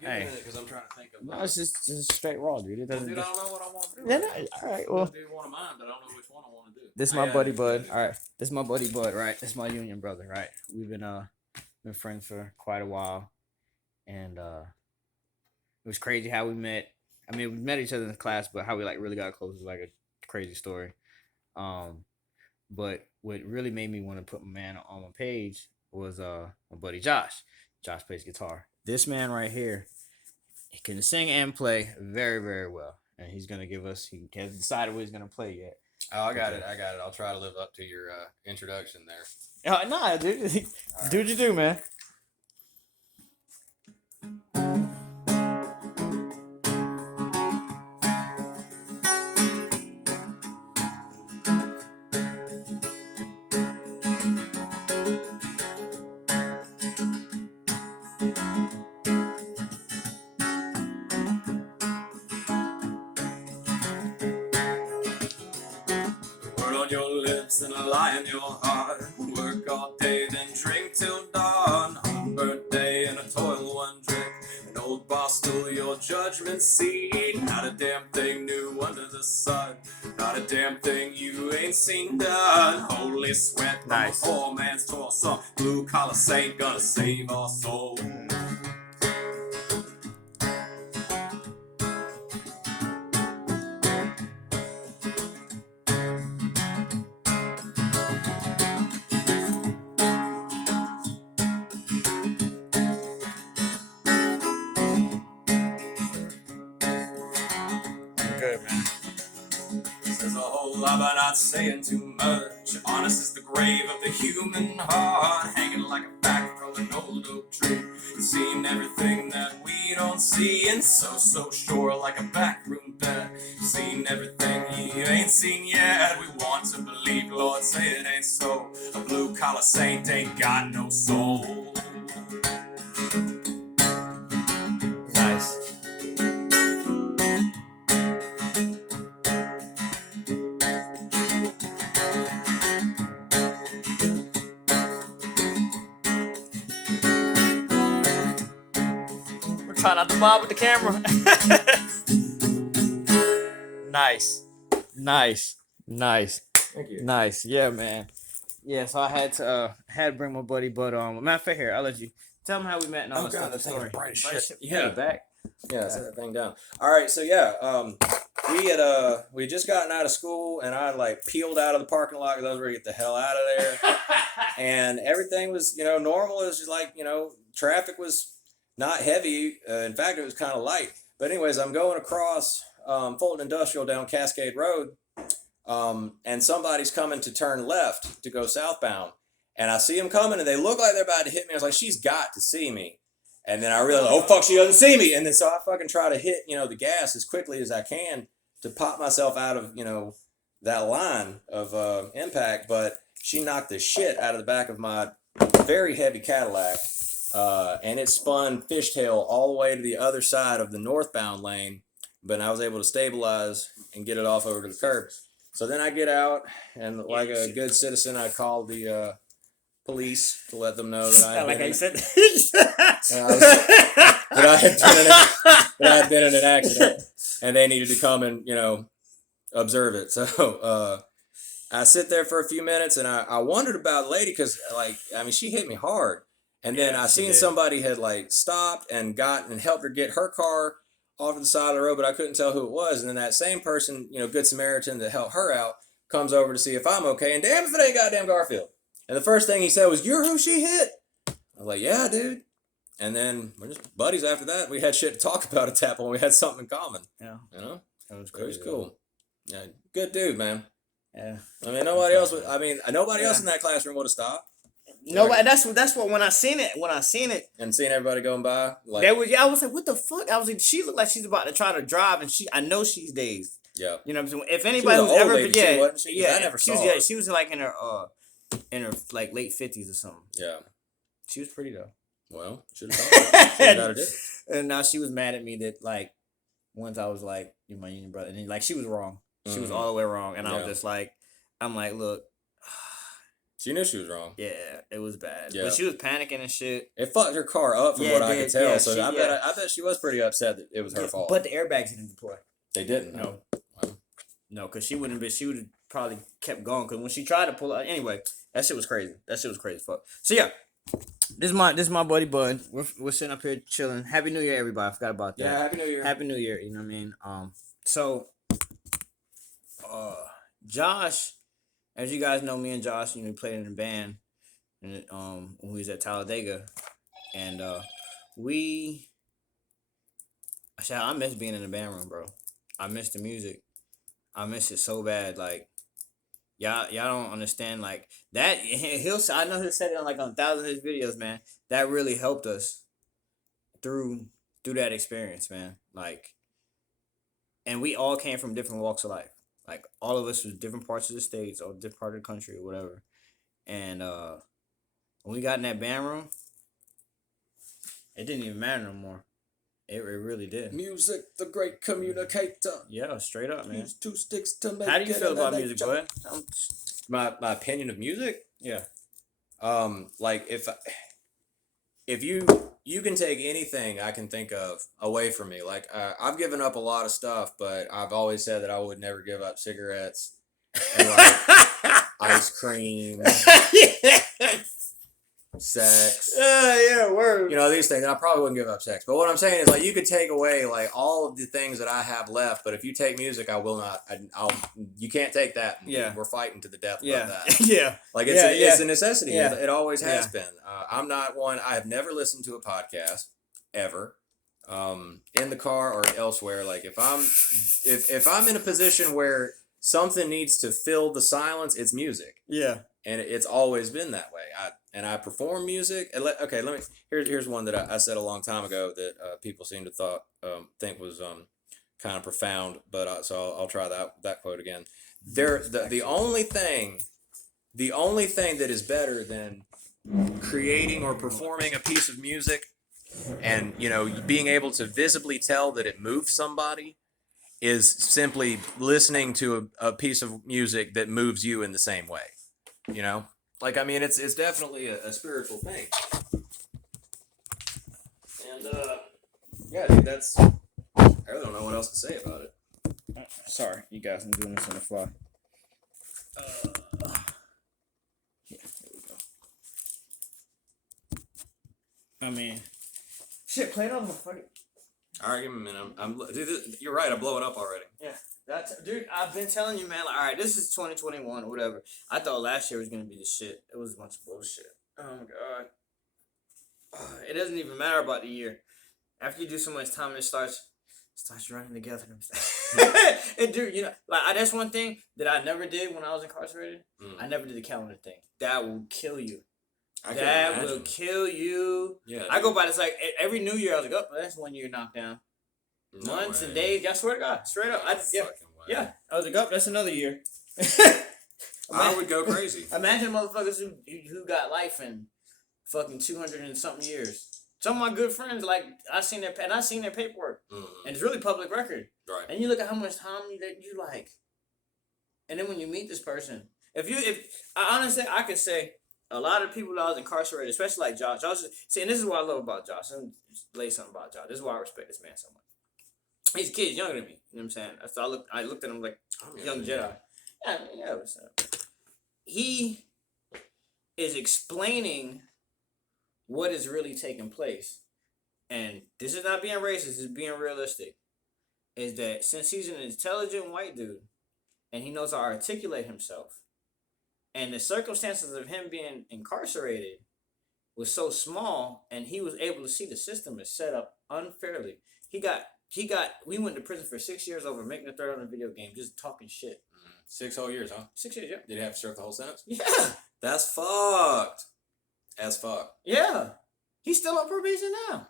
Give me a minute because I'm trying to think of. No, it's just straight raw, dude. It Well, doesn't. dude, I don't know what I want to do. Yeah, Right no, now. all right. I Well, want to do one of mine, but I don't know which one I want to do. this is my buddy Bud. All right, this is my buddy Bud. Right, this is my union brother. Right, we've been friends for quite a while, and it was crazy how we met. I mean, we met each other in class, but how we like really got close is like a crazy story. Um, but what really made me want to put my man on my page was my buddy Josh. Josh plays guitar. This man right here, he can sing and play very, very well. And he's gonna give us. He hasn't decided what he's gonna play yet. Oh, I got it. I'll try to live up to your introduction there. Nah, dude. Do what you do, man. Word on your lips and a lie in your heart. Work all day, then drink till dawn. On birthday and a toil one drink. An old boss stole your judgment seat. Not a damn thing new under the sun. Not a damn thing you ain't seen done. Holy sweat from Nice. a poor man's toil song. Blue collar saint gonna save our soul. Good, man. Says a whole lot, but not saying too much. Honest is the grave of the human heart, hanging like a fact from an old oak tree. You've seen everything that we don't see, and so sure like a backroom bet. You've seen everything you ain't seen yet. We want to believe, Lord, say it ain't so. A blue collar saint ain't got no soul. Nice. We're trying not to bob with the camera. Nice. Thank you. Nice. Yeah, man. Yeah, so I had to bring my buddy Bud on. Matter of fact, here, I'll let you tell him how we met and all that stuff. The story. bright as Bright shit. shit. Yeah. Hey, back. Yeah, set that thing down. All right, so yeah, we had just gotten out of school, and I like peeled out of the parking lot because I was ready to get the hell out of there, and everything was normal. It was just like traffic was not heavy. In fact, it was kind of light. But anyways, I'm going across Fulton Industrial down Cascade Road, and somebody's coming to turn left to go southbound, and I see them coming, and they look like they're about to hit me. I was like, she's got to see me. And then I realized, oh fuck, she doesn't see me. And then so I fucking try to hit, the gas as quickly as I can to pop myself out of, that line of impact. But she knocked the shit out of the back of my very heavy Cadillac. And it spun fishtail all the way to the other side of the northbound lane. But I was able to stabilize and get it off over to the curb. So then I get out, and like a good citizen, I called the police to let them know that I had been in an accident, and they needed to come and observe it. So I sit there for a few minutes, and I wondered about the lady because she hit me hard, and then I seen somebody had stopped and helped her get her car off to the side of the road, but I couldn't tell who it was. And then that same person, Good Samaritan that helped her out, comes over to see if I'm okay, and damn if it ain't goddamn Garfield. And the first thing he said was, "You're who she hit?" I was like, "Yeah, dude." And then we're just buddies after that. We had shit to talk about at that point. We had something in common. Yeah. That was crazy. It was cool. Yeah, good dude, man. Yeah. I mean, nobody else in that classroom would have stopped. Nobody. That's what when I seen it. And seeing everybody going by, I was like, what the fuck? I was like, she looked like she's about to try to drive, and I know she's dazed. Yeah. You know what I'm saying? If anybody was ever, lady, too, wasn't she? I never saw her. She was like in her like late 50s or something. Yeah. She was pretty though. Well, should have told her. And now she was mad at me that once I was like, "You're my union brother," and then, she was wrong. She was all the way wrong, and I was just like, I'm like, look, She knew she was wrong. Yeah, it was bad. Yeah. But she was panicking and shit. It fucked her car up from Yeah, what it I did. could tell. Yeah, So she- I yeah. bet she was pretty upset that it was her fault. But the airbags didn't deploy. They didn't. No. Wow. No, because she wouldn't have been. She would have probably kept going. Because when she tried to pull out, anyway, that shit was crazy. That shit was crazy as fuck. So yeah, this is my buddy Bud. We're sitting up here chilling. Happy New Year, everybody. I forgot about that. Yeah, Happy New Year. Happy New Year. You know what I mean? So, Josh, as you guys know, me and Josh, we played in a band, and when we was at Talladega, and I miss being in the band room, bro. I miss the music. I miss it so bad. Like, y'all don't understand. Like that. I know he'll say it on 1,000 of his videos, man. That really helped us through that experience, man. Like, and we all came from different walks of life. Like, all of us was different parts of the states or different part of the country or whatever. And when we got in that band room, it didn't even matter no more. It really did. Music, the great communicator. Yeah, straight up, man. Use two sticks to make. How do you feel about music, bud? My opinion of music? Yeah. Like if you can take anything I can think of away from me. Like I've given up a lot of stuff, but I've always said that I would never give up cigarettes and ice cream, sex. Yeah, word. These things. I probably wouldn't give up sex. But what I'm saying is, you could take away all of the things that I have left, but if you take music, I will not. You can't take that. Yeah. We're fighting to the death Yeah. about that. Yeah. It's a necessity. Yeah. It always has Yeah. been. I'm not one. I have never listened to a podcast ever. In the car or elsewhere. Like if I'm in a position where something needs to fill the silence, it's music. Yeah. And it's always been that way. I perform music. Here's one that I said a long time ago that people seem to think was kind of profound. But so I'll try that quote again. The only thing that is better than creating or performing a piece of music, and being able to visibly tell that it moves somebody, is simply listening to a piece of music that moves you in the same way. It's definitely a spiritual thing. And yeah, dude, I really don't know what else to say about it. Sorry, you guys, I'm doing this on the fly. Yeah, there we go. Shit, play it on the fucking. All right, give me a minute. Dude, you're right. I'm blowing up already. Yeah. Dude, I've been telling you, man, all right, this is 2021 or whatever. I thought last year was going to be the shit. It was a bunch of bullshit. Oh, my God. It doesn't even matter about the year. After you do so much time, it starts running together. And, dude, that's one thing that I never did when I was incarcerated. I never did the calendar thing. That will kill you. That will kill you. Yeah. I go by this, every New Year, I was like, that's 1 year knocked down. Months and days. I swear to God, straight up. Yeah. I was like, that's another year. I would go crazy. Imagine motherfuckers who got life in fucking 200 and something years. Some of my good friends, I seen their paperwork, and it's really public record. Right. And you look at how much time you like, and then when you meet this person, if I honestly, I could say a lot of people that I was incarcerated, especially like Josh. See, and this is what I love about Josh. Let me lay something about Josh. This is why I respect this man so much. He's a kid younger than me. You know what I'm saying? So I looked at him like young Jedi. Yeah. He is explaining what is really taking place. And this is not being racist, this is being realistic. Is that since he's an intelligent white dude and he knows how to articulate himself, and the circumstances of him being incarcerated was so small, and he was able to see the system is set up unfairly. We went to prison for 6 years over making a threat on a video game, just talking shit. 6 whole years, huh? 6 years, yeah. Did he have to serve the whole sentence? Yeah. That's fucked. As fuck. Yeah. He's still on probation now.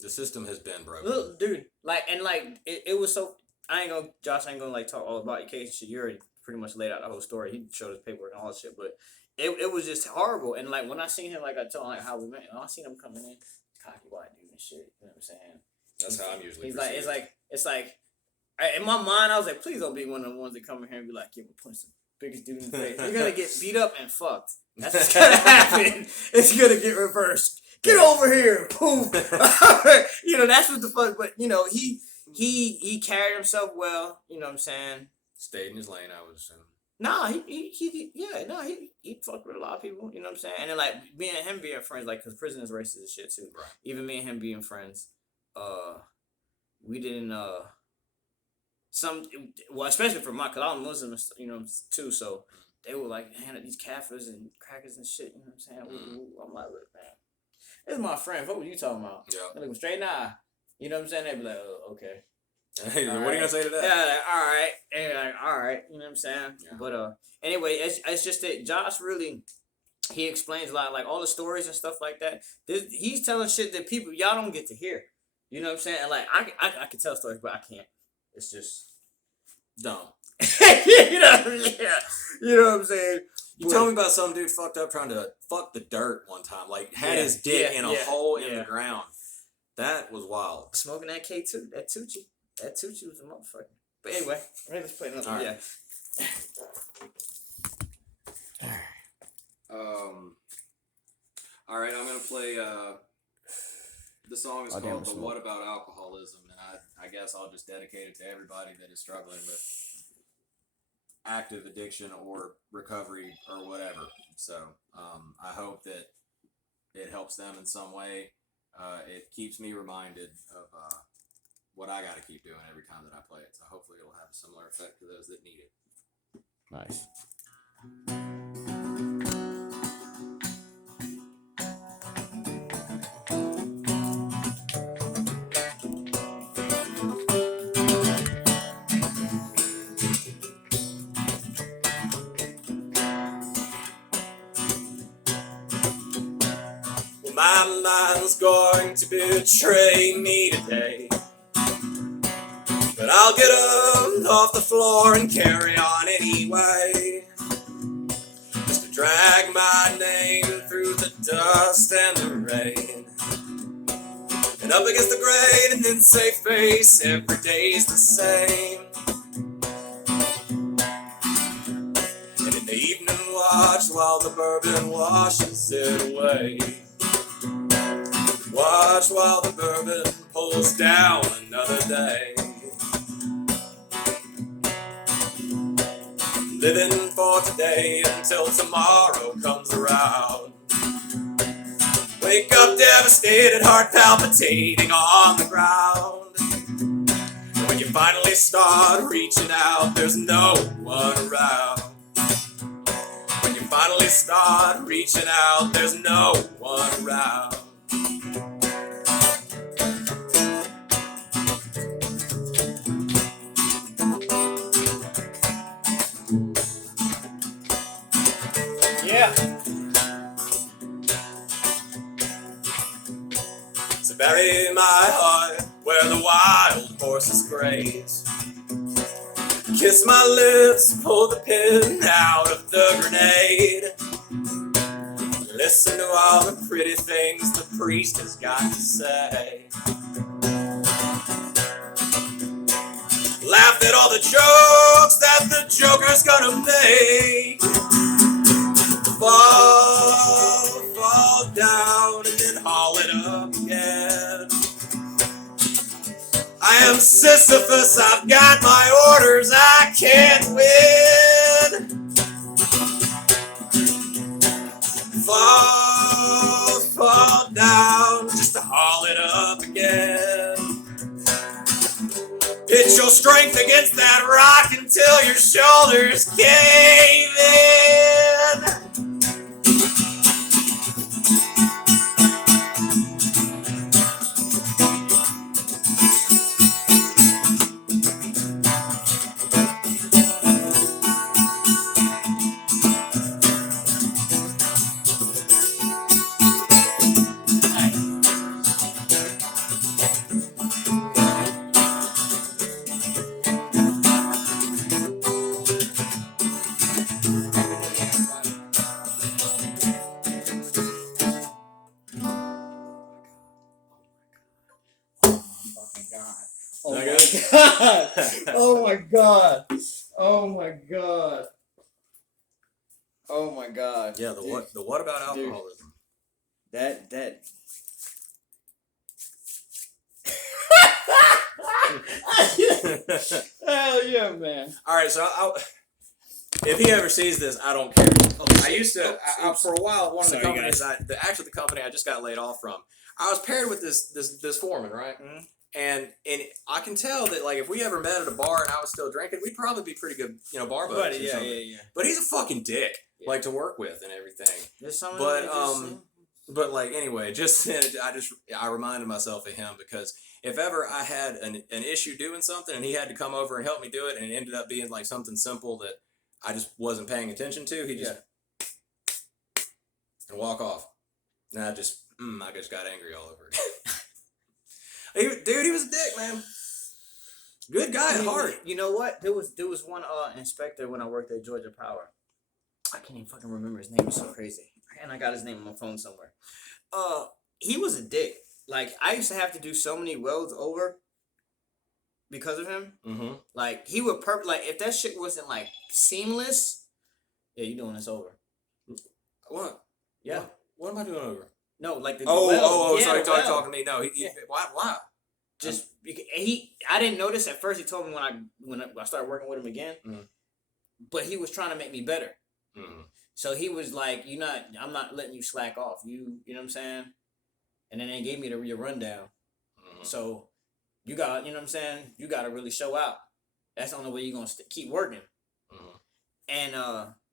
The system has been broken. Look, dude, it was so. Josh ain't gonna talk all about your case and shit. You already pretty much laid out the whole story. He showed his paperwork and all that shit, but it was just horrible. And when I seen him, I told him how we met, and I seen him coming in, cocky white dude and shit. You know what I'm saying? That's how I'm usually. He's it's like in my mind, I was like, please don't be one of the ones that come in here and be like, yeah, we're putting some biggest dude in the face. You're gonna get beat up and fucked. That's what's gonna happen. It's gonna get reversed. Get over here, boom. You know, that's what the fuck. But you know, he carried himself well. You know what I'm saying? Stayed in his lane, I would assume. Nah, he fucked with a lot of people. You know what I'm saying? And then like me and him being friends, like, cause prison is racist as shit too. Right. Even me and him being friends, we didn't especially for my, cause I'm Muslim, you know, too. So they were like, man, these kafirs and crackers and shit. You know what I'm saying? I'm like, look, man, this is my friend. What were you talking about? Yeah. They look him straight in the eye. You know what I'm saying? They be like, oh, okay. Hey, what are you gonna say to that? Yeah, like, all right, and like, all right, you know what I'm saying? Yeah. But anyway, it's just that Josh really, he explains a lot, like all the stories and stuff like that. He's telling shit that people y'all don't get to hear. You know what I'm saying? And like I can tell stories, but I can't. It's just dumb. you know what I'm saying? You told me about some dude fucked up trying to fuck the dirt one time, like had his dick in a hole in the ground. That was wild. Smoking that K2, that Tucci. That Tucci was a motherfucker. But anyway, let's play another one. Right. Yeah. All right, I'm gonna play. The song is called "The What About Alcoholism," and I guess I'll just dedicate it to everybody that is struggling with active addiction or recovery or whatever. So I hope that it helps them in some way. It keeps me reminded of what I got to keep doing every time that I play it. So hopefully it'll have a similar effect to those that need it. Nice. Well, my mind's going to betray me today. But I'll get up off the floor and carry on anyway. Just to drag my name through the dust and the rain. And up against the grain and then say face, every day's the same. And in the evening watch while the bourbon washes it away. Watch while the bourbon pulls down another day. Living for today until tomorrow comes around. Wake up devastated, heart palpitating on the ground. And when you finally start reaching out, there's no one around. When you finally start reaching out, there's no one around. Yeah. So bury my heart where the wild horses graze. Kiss my lips, pull the pin out of the grenade. Listen to all the pretty things the priest has got to say. Laugh at all the jokes that the joker's gonna make. Fall down and then haul it up again. I am Sisyphus, I've got my orders, I can't win. Fall down just to haul it up again. Pitch your strength against that rock until your shoulders cave in. Oh my god! Oh my god! Oh my god. Yeah, the what about alcoholism? That hell yeah, man. All right, so if he ever sees this, I don't care. I used to for a while. One of the companies, the company I just got laid off from, I was paired with this foreman, right? Mm-hmm. And I can tell that like if we ever met at a bar and I was still drinking, we'd probably be pretty good, bar buddies. Yeah. But he's a fucking dick, like to work with and everything. But like anyway, I reminded myself of him because if ever I had an issue doing something and he had to come over and help me do it, and it ended up being like something simple that I just wasn't paying attention to, he just and walk off, and I just got angry all over again. He was a dick, man. Good guy at heart. You know what? There was one inspector when I worked at Georgia Power. I can't even fucking remember his name. It's so crazy. And I got his name on my phone somewhere. He was a dick. Like, I used to have to do so many welds over because of him. Mm-hmm. Like, he would like, if that shit wasn't, like, seamless, yeah, you doing this over. What? Yeah. What am I doing over? No, like the sorry, talking to me. No, why? Just I didn't notice at first. He told me when I started working with him again, but he was trying to make me better. Mm-hmm. So he was like, I'm not letting you slack off. You know what I'm saying? And then they gave me your rundown. Mm-hmm. So you got, you know what I'm saying? You got to really show out. That's the only way you're going to keep working. Mm-hmm. And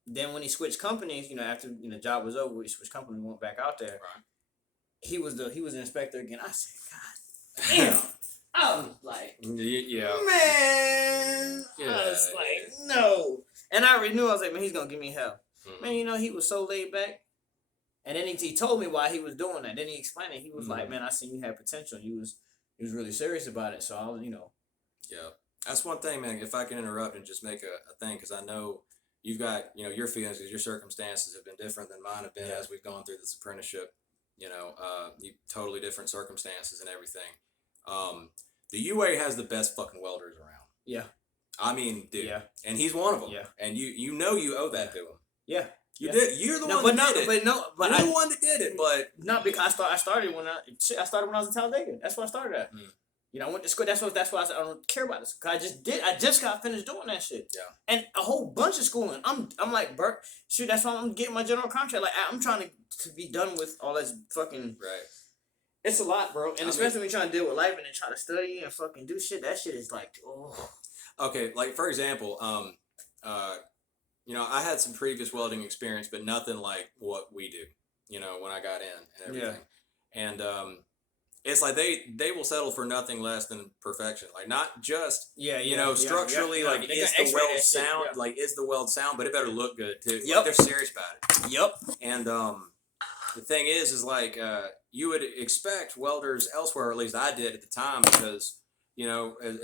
then when he switched companies, after the job was over, we switched companies and went back out there. Right. He was the inspector again. I said, God damn. I was like, yeah, man. Yeah. I was like, no. And I already knew. I was like, man, he's gonna give me hell. Mm-hmm. Man, he was so laid back. And then he told me why he was doing that. Then he explained it. He was like, man, I seen you had potential. He was really serious about it. So I was, Yeah, that's one thing, man. If I can interrupt and just make a thing, because I know you've got your feelings, because your circumstances have been different than mine have been as we've gone through this apprenticeship. Totally different circumstances and everything. The UA has the best fucking welders around. Yeah. I mean, dude. Yeah. And he's one of them. Yeah. And you owe that to him. Yeah. You did. You're the one that did it. But you're the one that did it. But not because I started when I was in Talladega. That's what I started at. I went to school. That's why I said I don't care about this. Cause I just got finished doing that shit. Yeah. And a whole bunch of schooling. I'm like, Bert, shoot, that's why I'm getting my general contract. Like, I'm trying to be done with all this fucking. Right. It's a lot, bro. And especially when you're trying to deal with life and then try to study and fucking do shit. That shit is like, oh. Okay, like for example, I had some previous welding experience, but nothing like what we do. When I got in and everything. Yeah. And it's like they will settle for nothing less than perfection. Like not just structurally, like is the weld sound, like is the weld sound, but it better look good too. Yep. Like, they're serious about it. Yep. And the thing is like you would expect welders elsewhere, or at least I did at the time, because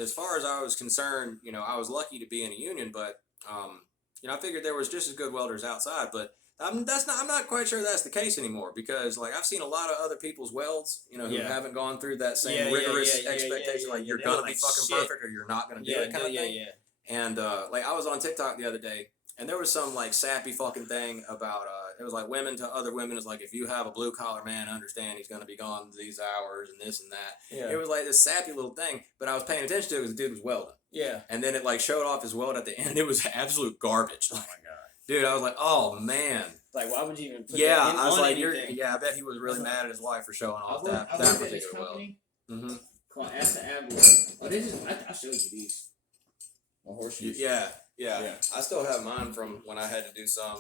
as far as I was concerned, I was lucky to be in a union, but I figured there was just as good welders outside, but I'm not quite sure that's the case anymore, because like I've seen a lot of other people's welds, who haven't gone through that same rigorous expectation, like you're gonna be fucking perfect or you're not gonna do it kind of thing. And like I was on TikTok the other day, and there was some like sappy fucking thing about it was like women to other women. It's like if you have a blue collar man, understand he's gonna be gone these hours and this and that. Yeah. It was like this sappy little thing, but I was paying attention to it because the dude was welding. Yeah. And then it like showed off his weld at the end. It was absolute garbage. Oh my god. Dude, I was like, oh man. Like, why would you even put that in I was on like, anything? I bet he was really mad at his wife for showing off that particular weld. Mm-hmm. Called Asa Abloy. Oh, I showed you these. My horseshoes. Yeah. I still have mine from when I had to do some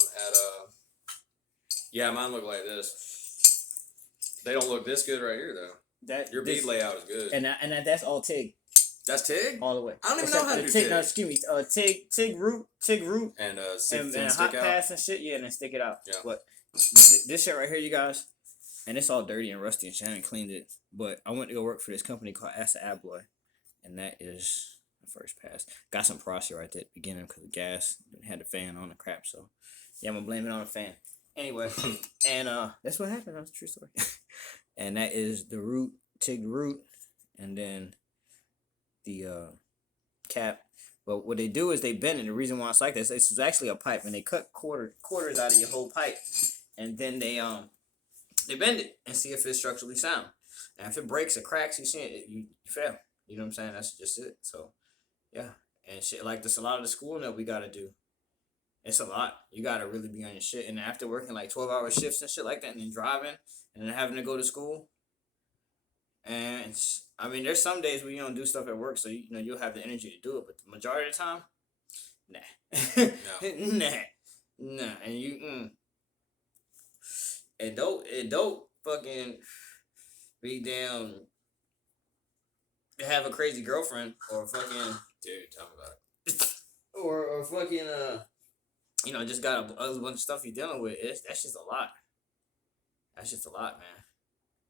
at mine look like this. They don't look this good right here though. Your bead layout is good. And that's all TIG. That's TIG? All the way. I don't even know how to do TIG. No, excuse me. TIG root. And and hot pass and shit. Yeah, and then stick it out. Yeah. But this shit right here, you guys, and it's all dirty and rusty and Shannon cleaned it. But I went to go work for this company called Asa Abloy, and that is the first pass. Got some porosity right there at the beginning because the gas had the fan on the crap. So yeah, I'm gonna blame it on the fan. Anyway, and that's what happened. That's a true story. And that is the TIG root, and then the cap. But what they do is they bend it. The reason why it's like this, it's actually a pipe, and they cut quarters out of your whole pipe, and then they bend it and see if it's structurally sound. And if it breaks or cracks, you fail. You know what I'm saying? That's just it. So yeah, and shit like this, a lot of the schooling that we gotta do. It's a lot. You gotta really be on your shit. And after working like 12-hour shifts and shit like that, and then driving, and then having to go to school. And I mean, there's some days where you don't do stuff at work, so you know you'll have the energy to do it. But the majority of the time, nah, nah. And don't fucking be down. Have a crazy girlfriend or fucking Dude, tell me about it. or fucking just got a bunch of stuff you're dealing with. That's just a lot. That's just a lot, man.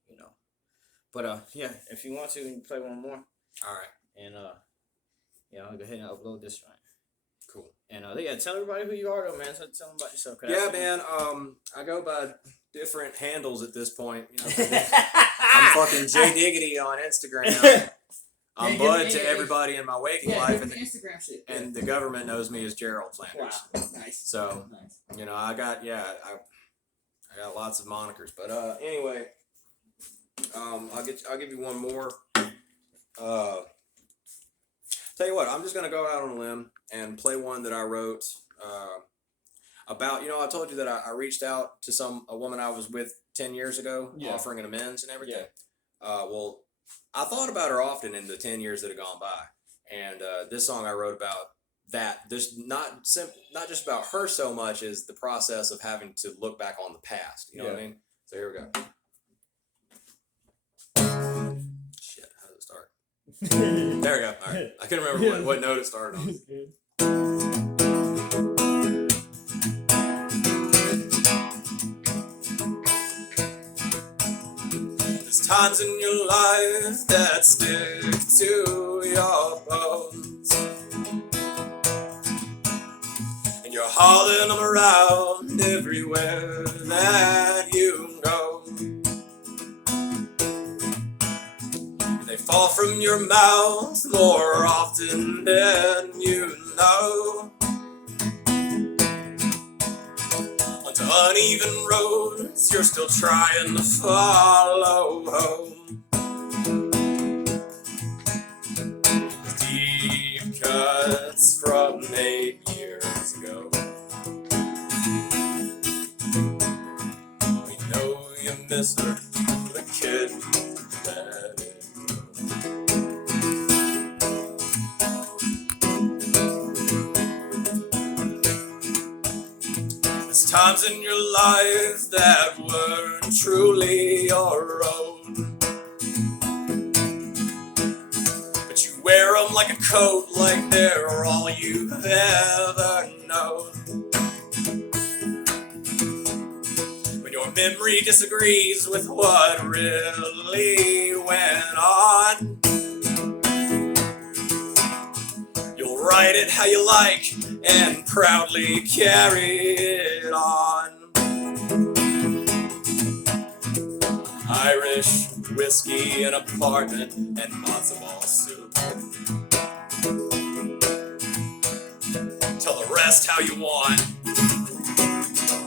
You know. But yeah, if you want to, you can play one more. All right. And I'll go ahead and upload this right. Cool. And yeah, tell everybody who you are though, man. So tell them about yourself. Yeah, man. I go by different handles at this point. You know, I'm fucking J Diggity on Instagram. I'm Bud to everybody in my waking life, and Instagram shit. And the government knows me as Gerald Flanders. Wow, nice. So, you know, I got lots of monikers, but anyway, I'll give you one more. Tell you what, I'm just gonna go out on a limb and play one that I wrote about. You know, I told you that I reached out to a woman I was with 10 years ago, offering an amends and everything. Yeah. Well, I thought about her often in the 10 years that had gone by, and this song I wrote about that. There's not just about her so much as the process of having to look back on the past. You know what I mean? So here we go. Shit, how does it start? There we go. All right, I couldn't remember what note it started on. There's times in your life that stick to your bones, and you're hauling them around everywhere that you go. They fall from your mouth more often than you know, onto uneven roads you're still trying to follow home. Deep cuts from 8 years ago. We know you miss her, the kid that it There's times in your life that weren't truly your own, but you wear them like a coat, like they're all you've ever known. When your memory disagrees with what really went on, you'll write it how you like and proudly carry it on. Irish whiskey, an apartment, and matzo ball soup. Tell the rest how you want.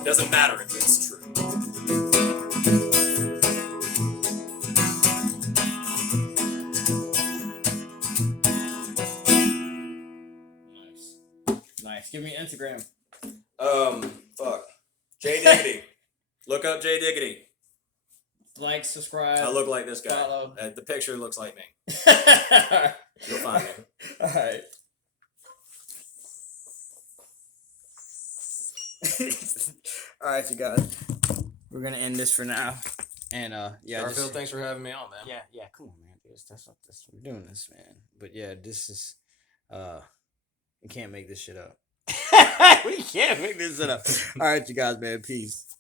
Doesn't matter if it's true. Nice. Give me Instagram. Fuck. J Diggity. Look up J Diggity. Like, subscribe. I look like this guy. Follow. The picture looks like me. You'll find me. All right. All right, you guys. We're gonna end this for now. And Garfield, thanks for having me on, man. Yeah. Come on, man. That's what we're doing this, man. But yeah, this is we can't make this shit up. We can't make this shit up. All right, you guys, man. Peace.